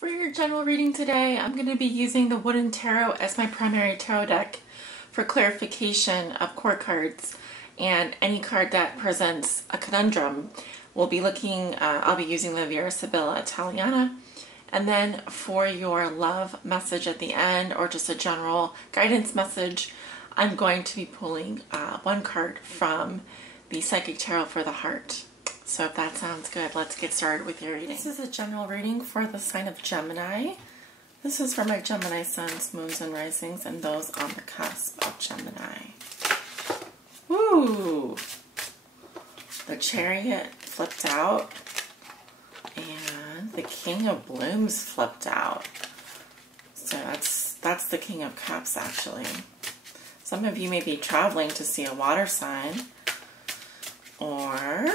For your general reading today, I'm going to be using the Wooden Tarot as my primary tarot deck for clarification of core cards, and any card that presents a conundrum. I'll be using the Vera Sibilla Italiana. And then for your love message at the end, or just a general guidance message, I'm going to be pulling one card from the Psychic Tarot for the Heart. So if that sounds good, let's get started with your reading. This is a general reading for the sign of Gemini. This is for my Gemini suns, moons, and risings, and those on the cusp of Gemini. Woo! The Chariot flipped out, and the King of Blooms flipped out. So that's the King of Cups, actually. Some of you may be traveling to see a water sign, or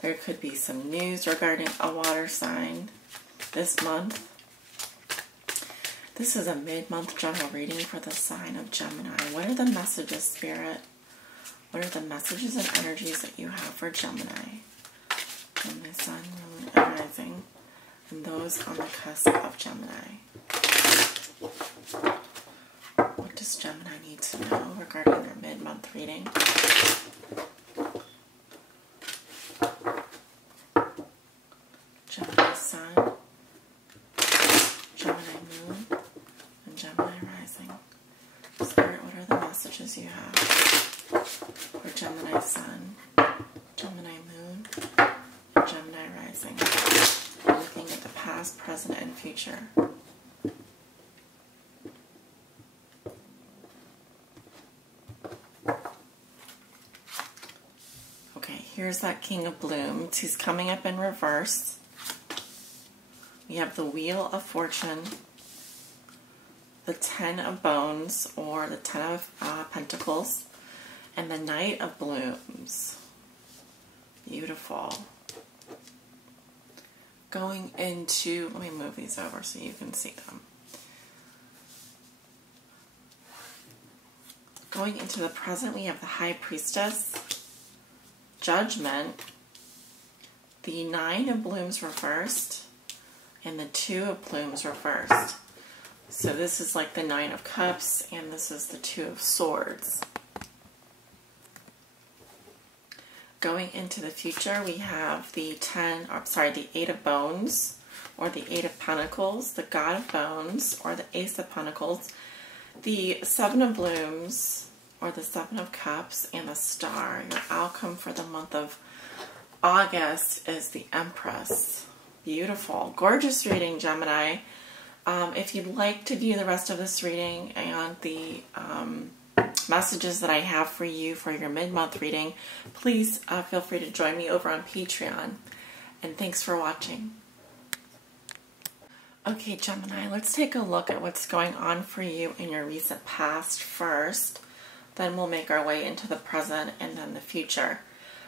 there could be some news regarding a water sign this month. This is a mid-month general reading for the sign of Gemini. What are the messages, Spirit? What are the messages and energies that you have for Gemini? And my sun, moon, and rising, and those on the cusp of Gemini. What does Gemini need to know regarding their mid-month reading? Gemini sun, Gemini moon, and Gemini rising. Spirit, what are the messages you have for Gemini sun, Gemini moon, and Gemini rising? We're looking at the past, present, and future. Okay, here's that King of Blooms. He's coming up in reverse. We have the Wheel of Fortune, the Ten of Bones, or the Ten of Pentacles, and the Knight of Blooms. Beautiful. Going into, let me move these over so you can see them. Going into the present, we have the High Priestess, Judgment, the Nine of Blooms reversed, and the Two of Plumes reversed. So this is like the Nine of Cups, and this is the Two of Swords. Going into the future, we have the Eight of Bones, or the Eight of Pentacles, the God of Bones, or the Ace of Pentacles, the Seven of Blooms, or the Seven of Cups, and the Star. Your outcome for the month of August is the Empress. Beautiful. Gorgeous reading, Gemini. If you'd like to view the rest of this reading and the messages that I have for you for your mid-month reading, please feel free to join me over on Patreon. And thanks for watching. Okay, Gemini, let's take a look at what's going on for you in your recent past first. Then we'll make our way into the present and then the future.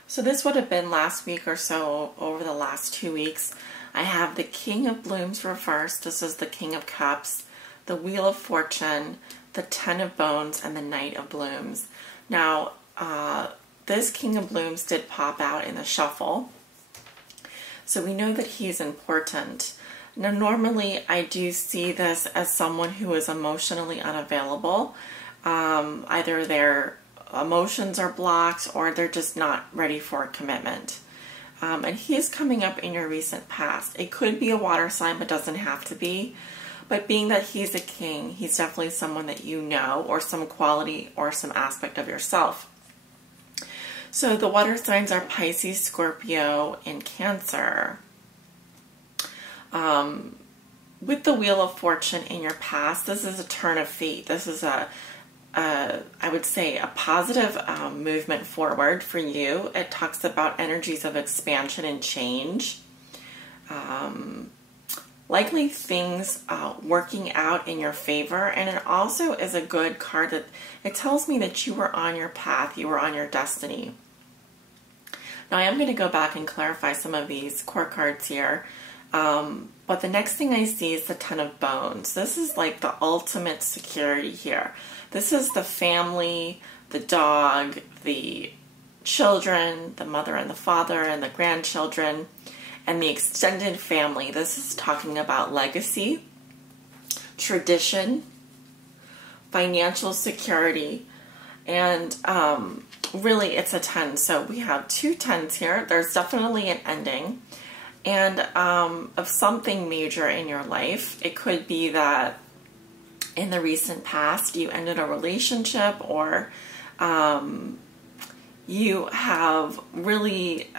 So this would have been last week or so, over the last 2 weeks. I have the King of Blooms reversed. This is the King of Cups, the Wheel of Fortune, the Ten of Bones, and the Knight of Blooms. Now, this King of Blooms did pop out in the shuffle, so we know that he's important. Now, normally I do see this as someone who is emotionally unavailable. Either their emotions are blocked or they're just not ready for a commitment. And he's coming up in your recent past. It could be a water sign, but doesn't have to be. But being that he's a king, he's definitely someone that you know, or some quality or some aspect of yourself. So the water signs are Pisces, Scorpio, and Cancer. With the Wheel of Fortune in your past, this is a turn of fate. This is I would say a positive movement forward for you. It talks about energies of expansion and change. Likely things working out in your favor, and it also is a good card that it tells me that you were on your path, you were on your destiny. Now I am going to go back and clarify some of these core cards here. But the next thing I see is the Ten of Bones. This is like the ultimate security here. This is the family, the dog, the children, the mother and the father, and the grandchildren. and the extended family. This is talking about legacy, tradition, financial security, and really it's a 10. So we have 2 10s here. There's definitely an ending and of something major in your life. It could be that in the recent past you ended a relationship, or you have really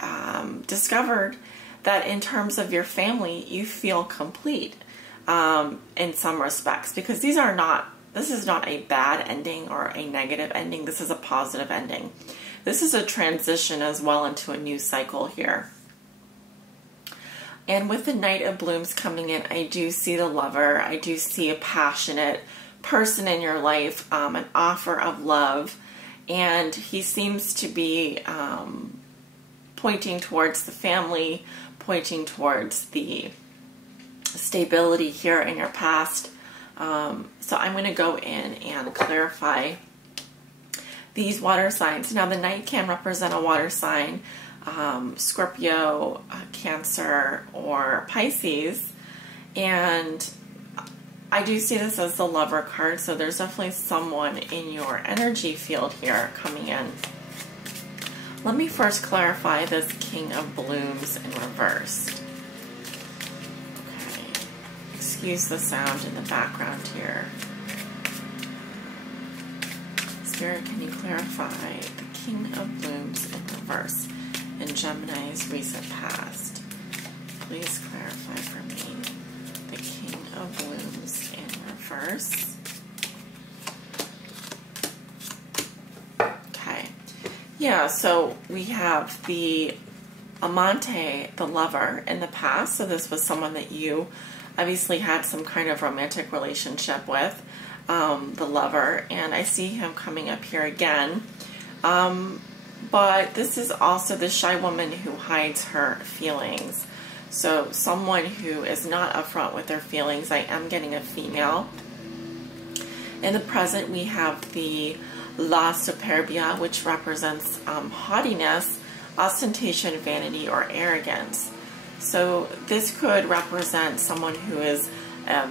discovered that in terms of your family you feel complete in some respects, because this is not a bad ending or a negative ending. This is a positive ending. This is a transition as well into a new cycle here. And with the Knight of Blooms coming in, I do see the Lover. I do see a passionate person in your life, an offer of love. And he seems to be pointing towards the family, pointing towards the stability here in your past. So I'm going to go in and clarify these water signs. Now the Knight can represent a water sign, Scorpio, Cancer, or Pisces. And I do see this as the Lover card, so there's definitely someone in your energy field here coming in. Let me first clarify this King of Blooms in reverse. Okay, excuse the sound in the background here. Spirit, can you clarify the King of Blooms in reverse in Gemini's recent past? Please clarify for me the King of Blooms in reverse. Okay. Yeah, so we have the Amante, the Lover, in the past. So this was someone that you obviously had some kind of romantic relationship with, the Lover, and I see him coming up here again. But this is also the shy woman who hides her feelings. So someone who is not upfront with their feelings. I am getting a female. In the present, we have the La Superbia, which represents haughtiness, ostentation, vanity, or arrogance. So this could represent someone who is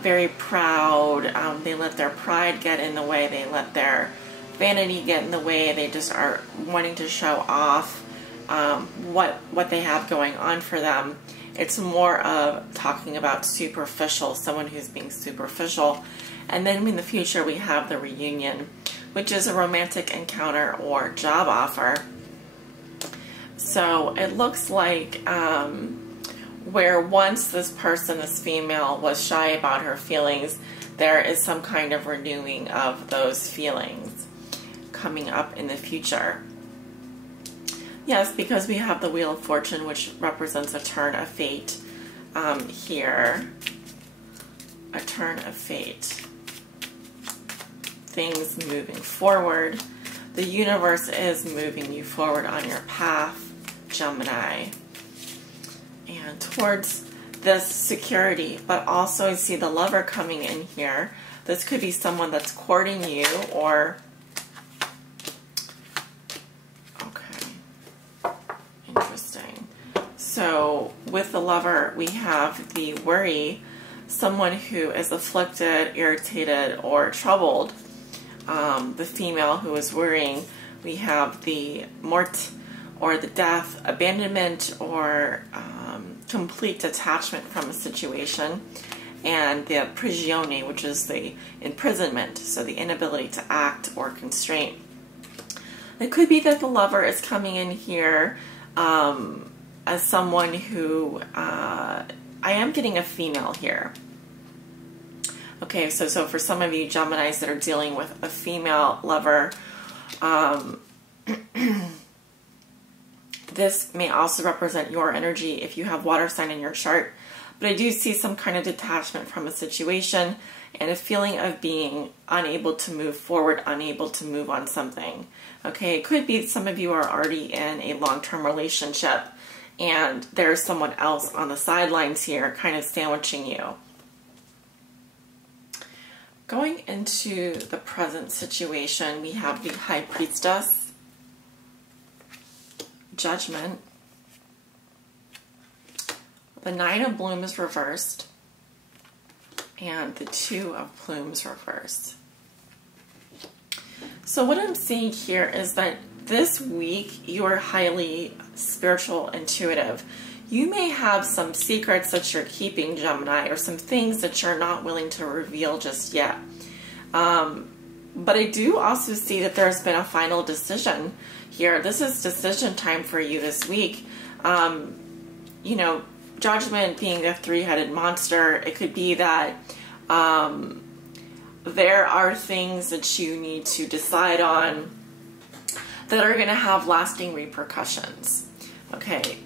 very proud. They let their pride get in the way. They let their vanity get in the way. They just are wanting to show off what they have going on for them. It's more of talking about superficial, someone who's being superficial. And then in the future we have the reunion, which is a romantic encounter or job offer. So it looks like where once this person, this female, was shy about her feelings, there is some kind of renewing of those feelings coming up in the future. Yes, because we have the Wheel of Fortune, which represents a turn of fate here. A turn of fate. Things moving forward. The universe is moving you forward on your path, Gemini. And towards this security, but also I see the Lover coming in here. This could be someone that's courting you, or interesting. So with the Lover, we have the worry, someone who is afflicted, irritated, or troubled. The female who is worrying, we have the mort, or the death, abandonment, or complete detachment from a situation, and the prigione, which is the imprisonment, so the inability to act or constraint. It could be that the Lover is coming in here as someone who, I am getting a female here. Okay, so for some of you Geminis that are dealing with a female Lover, this may also represent your energy if you have water sign in your chart. But I do see some kind of detachment from a situation and a feeling of being unable to move forward, unable to move on something. Okay, it could be some of you are already in a long-term relationship and there's someone else on the sidelines here kind of sandwiching you. Going into the present situation, we have the High Priestess, Judgment, the Nine of Blooms reversed, and the Two of Plumes reversed. So what I'm seeing here is that this week you are highly spiritual, intuitive. You may have some secrets that you're keeping, Gemini, or some things that you're not willing to reveal just yet. But I do also see that there's been a final decision here. This is decision time for you this week. You know, Judgment being a three-headed monster, it could be that there are things that you need to decide on that are going to have lasting repercussions. Okay,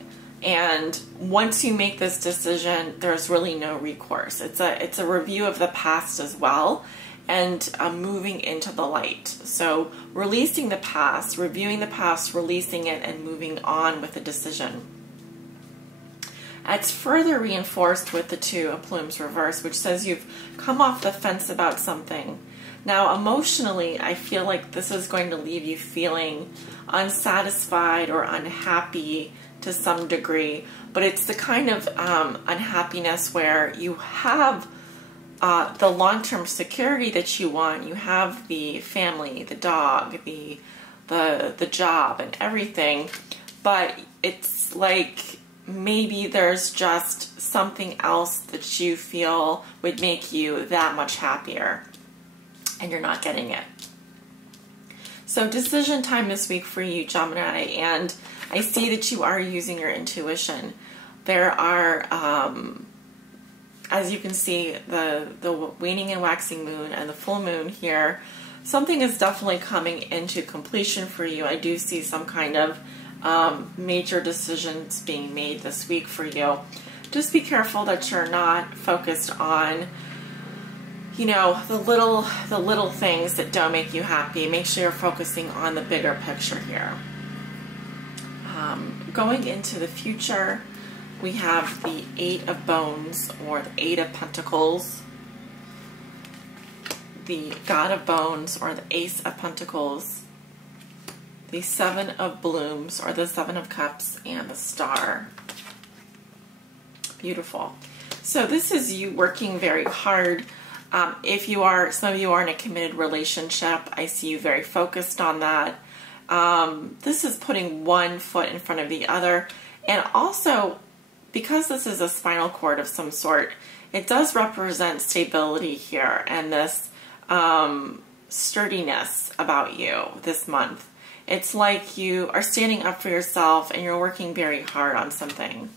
and once you make this decision, there's really no recourse. It's a review of the past as well, and moving into the light. So releasing the past, reviewing the past, releasing it, and moving on with the decision. It's further reinforced with the Two of Plumes reverse, which says you've come off the fence about something. Now, emotionally, I feel like this is going to leave you feeling unsatisfied or unhappy to some degree, but it's the kind of unhappiness where you have the long-term security that you want. You have the family, the dog, the job, and everything, but it's like maybe there's just something else that you feel would make you that much happier, and you're not getting it. So decision time this week for you, Gemini, and I see that you are using your intuition. There are, as you can see, the waning and waxing moon and the full moon here, something is definitely coming into completion for you. I do see some kind of major decisions being made this week for you. Just be careful that you're not focused on, you know, the little things that don't make you happy. Make sure you're focusing on the bigger picture here. Going into the future, we have the Eight of Bones, or the Eight of Pentacles, the God of Bones, or the Ace of Pentacles, the Seven of Blooms, or the Seven of Cups, and the Star. Beautiful. So this is you working very hard. If you are, some of you are in a committed relationship, I see you very focused on that. This is putting one foot in front of the other. And also, because this is a spinal cord of some sort, it does represent stability here and this sturdiness about you this month. It's like you are standing up for yourself and you're working very hard on something.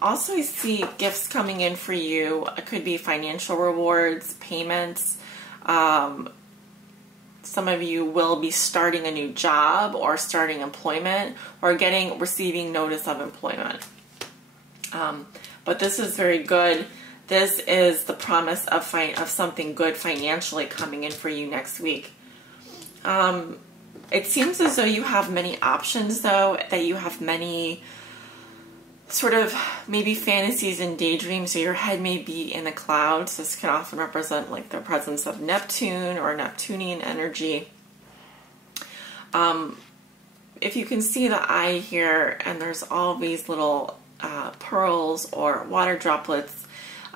Also, I see gifts coming in for you. It could be financial rewards, payments. Some of you will be starting a new job or starting employment or receiving notice of employment. But this is very good. This is the promise of something good financially coming in for you next week. It seems as though you have many options, though, that you have many sort of maybe fantasies and daydreams, so your head may be in the clouds. This can often represent like the presence of Neptune or Neptunian energy. If you can see the eye here, and there's all these little pearls or water droplets,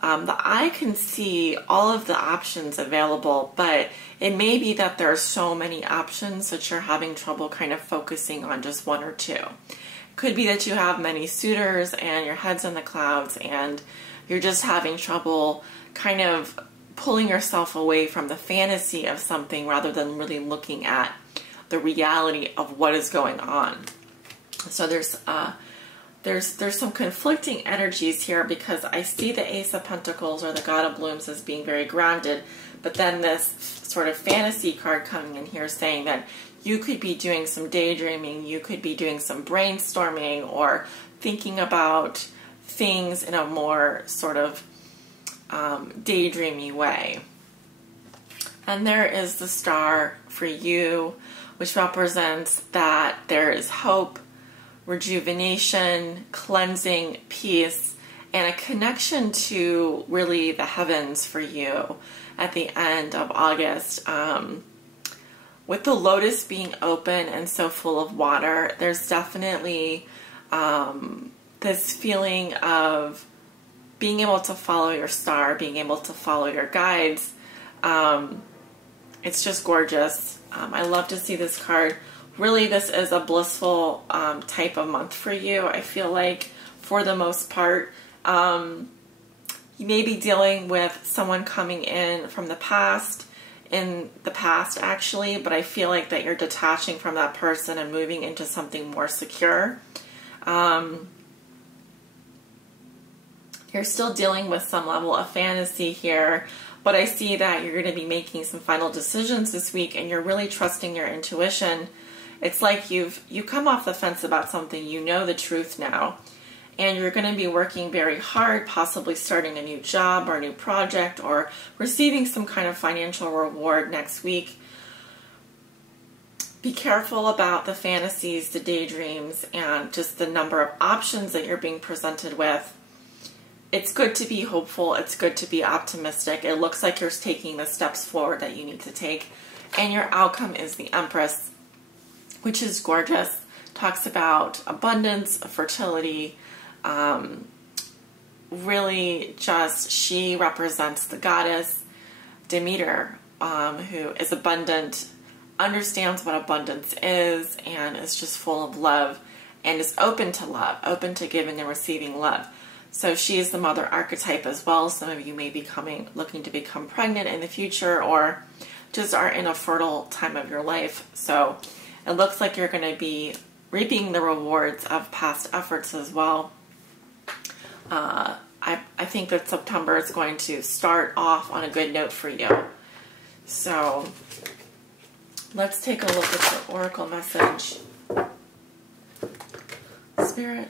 the eye can see all of the options available, but it may be that there are so many options that you're having trouble kind of focusing on just one or two. Could be that you have many suitors and your head's in the clouds and you're just having trouble kind of pulling yourself away from the fantasy of something rather than really looking at the reality of what is going on. So there's some conflicting energies here, because I see the Ace of Pentacles or the God of Blooms as being very grounded, but then this sort of fantasy card coming in here saying that you could be doing some daydreaming, you could be doing some brainstorming or thinking about things in a more sort of daydreamy way. And there is the Star for you, which represents that there is hope, rejuvenation, cleansing, peace, and a connection to really the heavens for you at the end of August. With the lotus being open and so full of water, there's definitely this feeling of being able to follow your star, being able to follow your guides. It's just gorgeous. I love to see this card. Really, this is a blissful type of month for you, I feel like, for the most part. You may be dealing with someone coming in from the past, actually, but I feel like that you're detaching from that person and moving into something more secure. You're still dealing with some level of fantasy here, but I see that you're going to be making some final decisions this week, and you're really trusting your intuition. It's like you come off the fence about something, you know the truth now, and you're going to be working very hard, possibly starting a new job or a new project or receiving some kind of financial reward next week. Be careful about the fantasies, the daydreams, and just the number of options that you're being presented with. It's good to be hopeful. It's good to be optimistic. It looks like you're taking the steps forward that you need to take. And your outcome is the Empress, which is gorgeous. Talks about abundance, fertility. Really just, she represents the goddess Demeter, who is abundant, understands what abundance is, and is just full of love, and is open to love, open to giving and receiving love. So she is the mother archetype as well. Some of you may be looking to become pregnant in the future, or just are in a fertile time of your life. So it looks like you're going to be reaping the rewards of past efforts as well. I think that September is going to start off on a good note for you. So let's take a look at your oracle message. Spirit,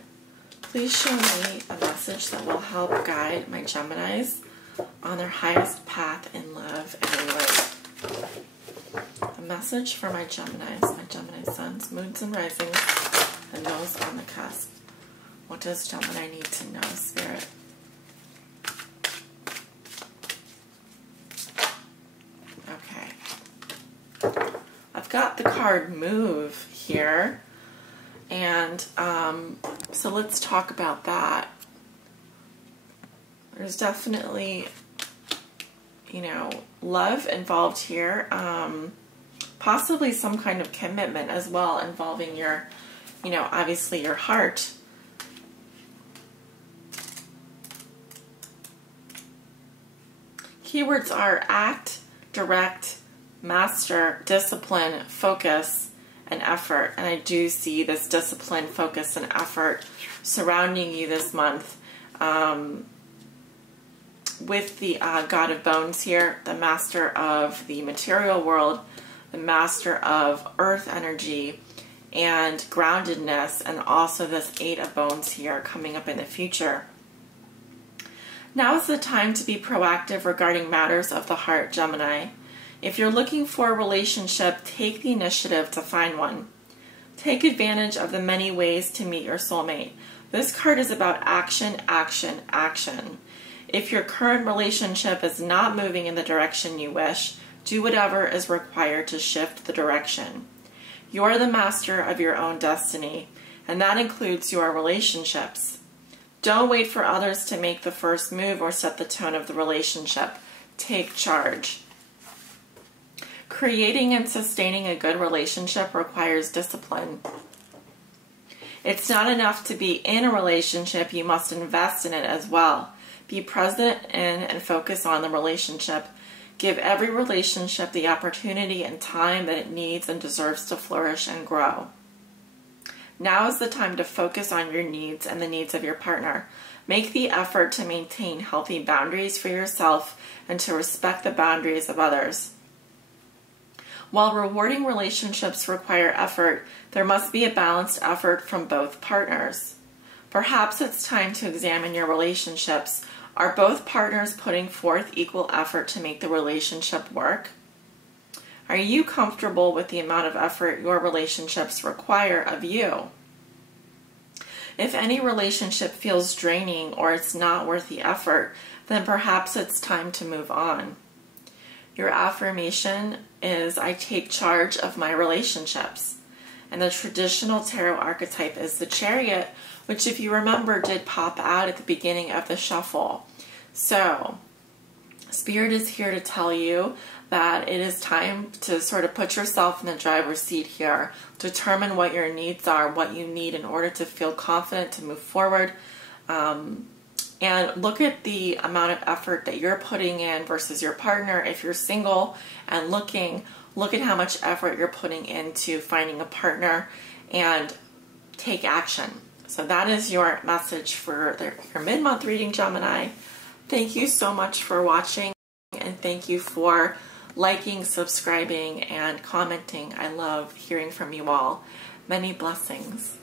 please show me a message that will help guide my Geminis on their highest path in love and in life. A message for my Geminis, my Gemini suns, moons and risings, and those on the cusp. What does Gemini need to know, Spirit? Okay. I've got the card Move here. And so let's talk about that. There's definitely, love involved here. Possibly some kind of commitment as well involving your, obviously your heart. Keywords are act, direct, master, discipline, focus, and effort. And I do see this discipline, focus, and effort surrounding you this month. With the God of Bones here, the master of the material world, the master of earth energy and groundedness, and also this Eight of Bones here coming up in the future. Now is the time to be proactive regarding matters of the heart, Gemini. If you're looking for a relationship, take the initiative to find one. Take advantage of the many ways to meet your soulmate. This card is about action, action, action. If your current relationship is not moving in the direction you wish, do whatever is required to shift the direction. You are the master of your own destiny, and that includes your relationships. Don't wait for others to make the first move or set the tone of the relationship. Take charge. Creating and sustaining a good relationship requires discipline. It's not enough to be in a relationship, you must invest in it as well. Be present in and focus on the relationship. Give every relationship the opportunity and time that it needs and deserves to flourish and grow. Now is the time to focus on your needs and the needs of your partner. Make the effort to maintain healthy boundaries for yourself and to respect the boundaries of others. While rewarding relationships require effort, there must be a balanced effort from both partners. Perhaps it's time to examine your relationships. Are both partners putting forth equal effort to make the relationship work? Are you comfortable with the amount of effort your relationships require of you? If any relationship feels draining or it's not worth the effort, then perhaps it's time to move on. Your affirmation is, I take charge of my relationships. And the traditional tarot archetype is the Chariot, which if you remember did pop out at the beginning of the shuffle. So Spirit is here to tell you that it is time to sort of put yourself in the driver's seat here, determine what your needs are, what you need in order to feel confident to move forward, and look at the amount of effort that you're putting in versus your partner. If you're single and looking, look at how much effort you're putting into finding a partner and take action. So that is your message for your mid-month reading, Gemini. Thank you so much for watching, and thank you for liking, subscribing, and commenting. I love hearing from you all. Many blessings.